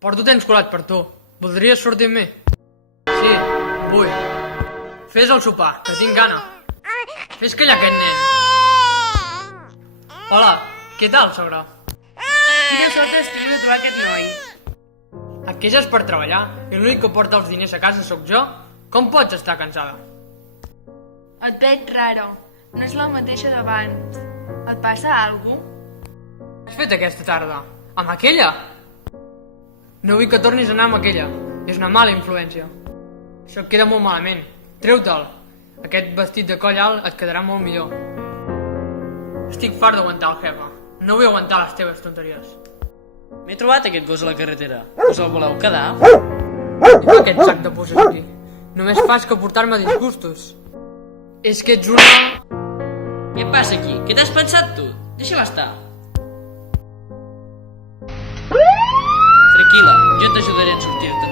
Porto temps colat per tu. Voldries sortir amb mi? Sí, vull. Fes el sopar, que tinc gana. Fes callar aquest nen. Hola, què tal, sogra? Quina sort has tingut de trobar aquest noi. Et queixes per treballar i l'únic que porta els diners a casa sóc jo? Com pots estar cansada? Et veig raro. No és la mateixa d'abans. Et passa alguna cosa? Què has fet aquesta tarda? Amb aquella? No vull que tornis a anar amb aquella. És una mala influència. Això et queda molt malament. Treu-te'l. Aquest vestit de coll alt et quedarà molt millor. Estic fart d'aguantar el jefe. No vull aguantar les teves tonteries. M'he trobat aquest gos a la carretera. Us el voleu quedar? I fa aquest sac de puces aquí? Només fas que portar-me disgustos. És que ets una... Què passa aquí? Què t'has pensat tu? Deixa-la estar. Tranquil·la, jo t'ajudaré a sortir-te.